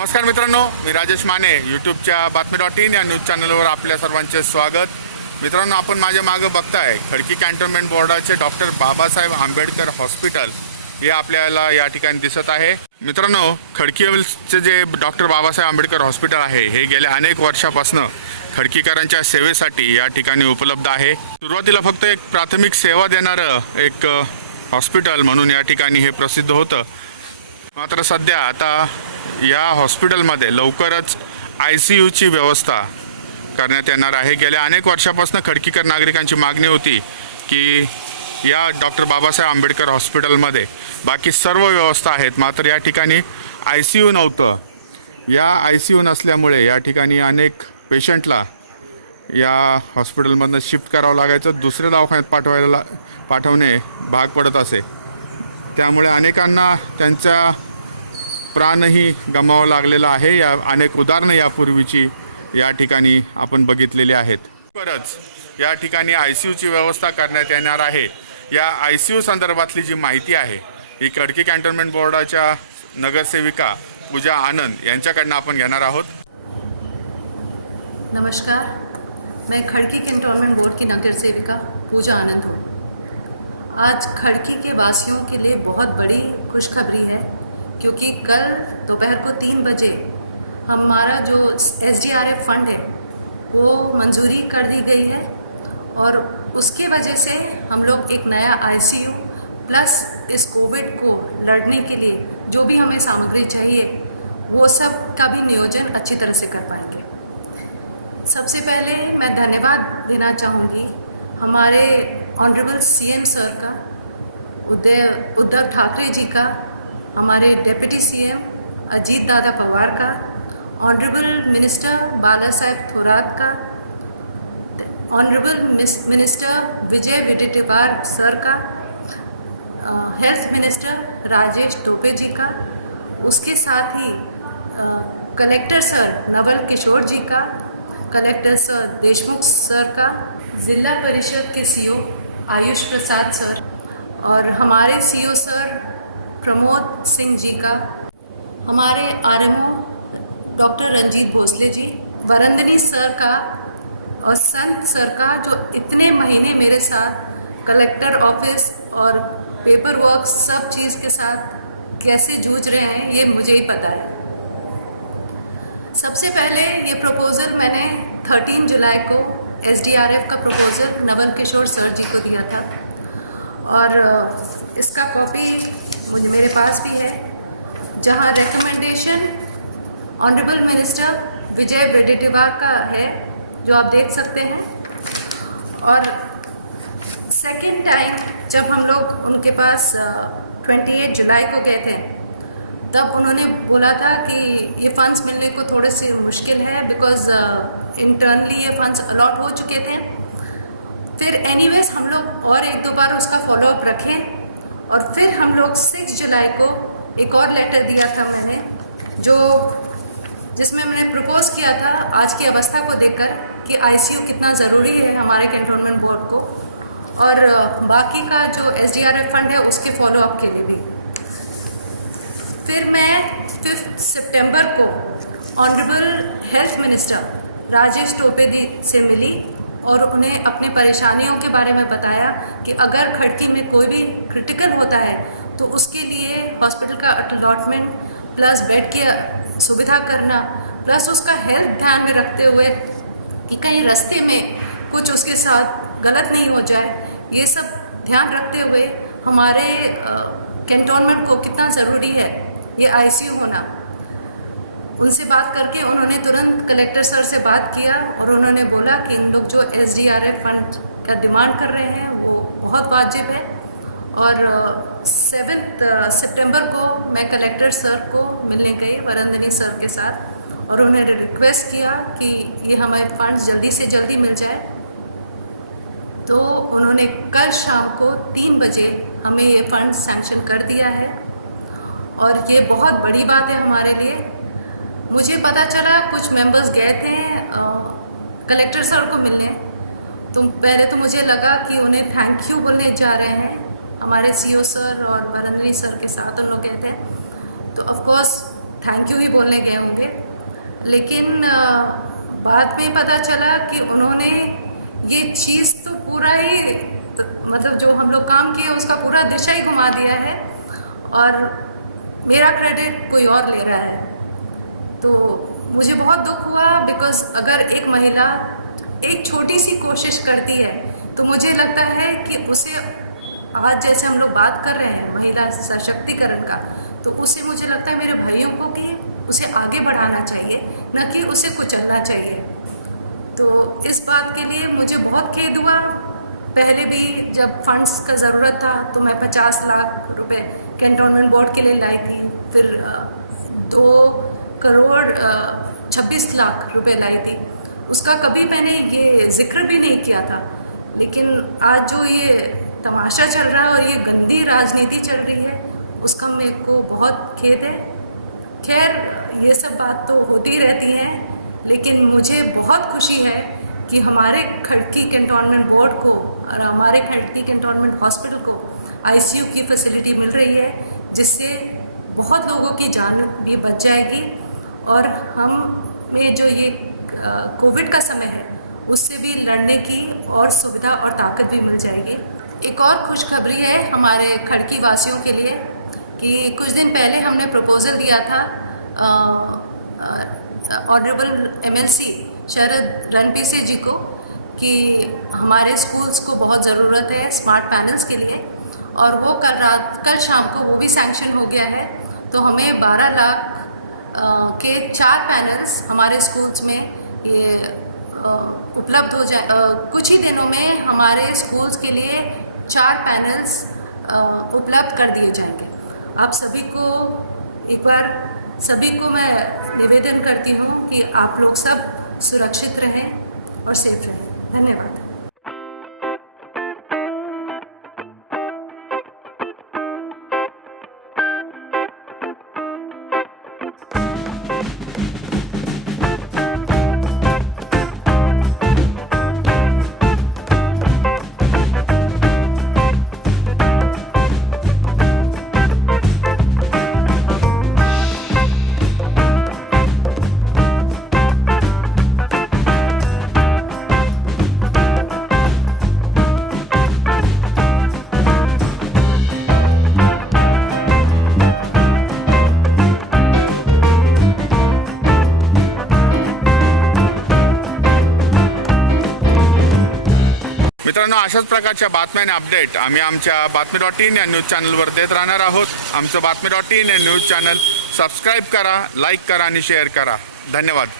नमस्कार मित्रांनो, मी राजेश माने यूट्यूबच्या बातमी.in या न्यूज चॅनलवर आपल्या सर्वांचे स्वागत. मित्रांनो, आपण माझ्या मागे बघताय खडकी कॅन्टोन्मेंट बोर्डाचे डॉक्टर बाबासाहेब आंबेडकर हॉस्पिटल हे आपल्याला या ठिकाणी दिसत आहे. मित्रांनो, खडकीचे जे डॉक्टर बाबासाहेब आंबेडकर हॉस्पिटल आहे हे गेल्या अनेक वर्षापासून खडकीकरांच्या सेवेसाठी या ठिकाणी उपलब्ध आहे. सुरुवातीला फक्त एक प्राथमिक सेवा देणारं एक हॉस्पिटल म्हणून या ठिकाणी हे प्रसिद्ध होतं. मात्र सध्या आता या हॉस्पिटलमध्ये लवकरच ICUची व्यवस्था करण्यात येणार आहे. गेल्या अनेक वर्षापासून खडकीकर नागरिकांची मागणी होती की या डॉक्टर बाबासाहेब आंबेडकर हॉस्पिटलमध्ये बाकी सर्व व्यवस्था आहेत, मात्र या ठिकाणी ICU नव्हतं. या ICU नसल्यामुळे या ठिकाणी अनेक पेशंटला या हॉस्पिटलमधनं शिफ्ट करावं लागायचं, दुसऱ्या दवाखान्यात पाठवणे भाग पडत असे. त्यामुळे अनेकांना त्यांचा प्राणही गमावावं लागलेला आहे. या अनेक उदाहरणं यापूर्वीची या ठिकाणी आपण बघितलेली आहेत. खरंच या ठिकाणी ICUची व्यवस्था करण्यात येणार आहे. या ICU संदर्भातली जी माहिती आहे ही खडकी कॅन्टोन्मेंट बोर्डाच्या नगरसेविका पूजा आनंद यांच्याकडनं आपण घेणार आहोत. नमस्कार, मैं खड़की कैंटोनमेंट बोर्ड की नगर सेविका पूजा आनंद हूँ. आज खड़की के वासियों के लिए बहुत बड़ी खुशखबरी है, क्योंकि कल दोपहर को 3 बजे हमारा जो SDRF फंड है वो मंजूरी कर दी गई है और उसके वजह से हम लोग एक नया ICU प्लस इस कोविड को लड़ने के लिए जो भी हमें सामग्री चाहिए वो सब का भी नियोजन अच्छी तरह से कर पाएंगे. सबसे पहले मैं धन्यवाद देना चाहूँगी हमारे ऑनरेबल CM सर का, उद्धव ठाकरे जी का, हमारे डिप्टी CM अजीत दादा पवार का, ऑनरेबल मिनिस्टर बाला साहेब थोरात का, ऑनरेबल मिनिस्टर विजय विडेटिवार सर का, हेल्थ मिनिस्टर राजेश टोपे जी का, उसके साथ ही कलेक्टर सर नवल किशोर जी का, कलेक्टर सर देशमुख सर का, जिला परिषद के CO आयुष प्रसाद सर और हमारे CO सर प्रमोद सिंह जी का, हमारे RMO doctor Ranjit Bhosle ji, वरंदनी sir का और संत सर का, जो इतने महीने मेरे साथ कलेक्टर ऑफिस और पेपर वर्क सब चीज़ के साथ कैसे जूझ रहे हैं ये मुझे ही पता है. सबसे पहले ये प्रपोज़ल मैंने 13 जुलाई को SDRF का प्रपोज़ल नवल किशोर सर जी को दिया था और इसका कॉपी मेरे पास भी है, जहाँ रिकमेंडेशन ऑनरेबल मिनिस्टर विजय विडेटिवार का है, जो आप देख सकते हैं. और सेकेंड टाइम जब हम लोग उनके पास 28 जुलाई को गए थे, तब उन्होंने बोला था कि ये फंड्स मिलने को थोड़े से मुश्किल है, बिकॉज इंटरनली ये फंड्स अलॉट हो चुके थे. फिर एनीवेज हम लोग और एक दो बार उसका फॉलोअप रखें और फिर हम लोग 6 जुलाई को एक और लेटर दिया था मैंने, जिसमें मैंने प्रपोज किया था आज की अवस्था को देखकर कि ICU कितना ज़रूरी है हमारे कैंटोनमेंट बोर्ड को, और बाकी का जो SDRF फंड है उसके फॉलोअप के लिए भी. फिर मैं 5 सितंबर को honourable health minister Rajesh Tope ji से मिली और उन्हें अपनी परेशानियों के बारे में बताया कि अगर खड़की में कोई भी क्रिटिकल होता है तो उसके लिए हॉस्पिटल का अलॉटमेंट प्लस बेड की सुविधा करना, प्लस उसका हेल्थ ध्यान में रखते हुए कि कहीं रास्ते में कुछ उसके साथ गलत नहीं हो जाए, ये सब ध्यान रखते हुए हमारे कैंटोनमेंट को कितना ज़रूरी है ये ICU होना. उनसे बात करके उन्होंने तुरंत कलेक्टर सर से बात किया और उन्होंने बोला कि इन लोग जो SDRF फंड का डिमांड कर रहे हैं वो बहुत वाजिब है. और 7 सितंबर को मैं कलेक्टर सर को मिलने गई वरंदनी सर के साथ और उन्हें रिक्वेस्ट किया कि ये हमें फंड्स जल्दी से जल्दी मिल जाए. तो उन्होंने कल शाम को 3 बजे हमें ये फंड सैंक्शन कर दिया है और ये बहुत बड़ी बात है हमारे लिए. मुझे पता चला कुछ मेंबर्स गए थे कलेक्टर सर को मिलने, तो पहले तो मुझे लगा कि उन्हें थैंक यू बोलने जा रहे हैं. हमारे CO सर और वरंदनी सर के साथ उन लोग गए थे, तो of course thank thank you ही बोलने गए होंगे, लेकिन बाद में पता चला कि उन्होंने ये चीज़ तो पूरा ही मतलब जो हम लोग काम किए उसका पूरा दिशा ही घुमा दिया है और मेरा क्रेडिट कोई और ले रहा है। तो मुझे बहुत दुख हुआ, बिकॉज अगर एक महिला एक छोटी सी कोशिश करती है तो मुझे लगता है कि उसे आज जैसे हम लोग बात कर रहे हैं महिला सशक्तिकरण का, तो उससे मुझे लगता है मेरे भाइयों को कि उसे आगे बढ़ाना चाहिए, न कि उसे कुचलना चाहिए। तो इस बात के लिए मुझे बहुत खेद हुआ। पहले भी जब फंड्स का ज़रूरत था तो मैं 50 लाख रुपए कैंटोनमेंट बोर्ड के लिए लाई थी, फिर 2 करोड़ 26 लाख रुपए लाई थी। उसका कभी मैंने ये जिक्र भी नहीं किया था, लेकिन आज जो ये तमाशा चल रहा है और ये गंदी राजनीति चल रही है उसका मेरे को बहुत खेद है। खैर ये सब बात तो होती रहती हैं, लेकिन मुझे बहुत खुशी है कि हमारे खड़की कैंटोनमेंट बोर्ड को और हमारे खड़की कैंटोनमेंट हॉस्पिटल को आईसीयू की फैसिलिटी मिल रही है, जिससे बहुत लोगों की जान भी बच जाएगी और हम में जो ये कोविड का समय है उससे भी लड़ने की और सुविधा और ताकत भी मिल जाएगी। एक और खुशखबरी है हमारे खड़की वासियों के लिए कि कुछ दिन पहले हमने प्रपोज़ल दिया था ऑनरेबल एमएलसी शरद रणपीसे जी को कि हमारे स्कूल्स को बहुत ज़रूरत है स्मार्ट पैनल्स के लिए, और वो कल शाम को वो भी सैंक्शन हो गया है। तो हमें 12 लाख के 4 पैनल्स हमारे स्कूल्स में ये उपलब्ध हो जाए। कुछ ही दिनों में हमारे स्कूल्स के लिए 4 पैनल्स उपलब्ध कर दिए जाएंगे। आप सभी को एक बार सभी को मैं निवेदन करती हूँ कि आप लोग सब सुरक्षित रहें और सेफ रहें। धन्यवाद। मित्रांनो, अशाच प्रकारच्या बातम्या आणि अपडेट आम्ही आमच्या बातमी.in या न्यूज चॅनलवर देत राहणार आहोत। आमचं बातमी.in या न्यूज चॅनल सबस्क्राईब करा, लाईक करा आणि शेअर करा। धन्यवाद।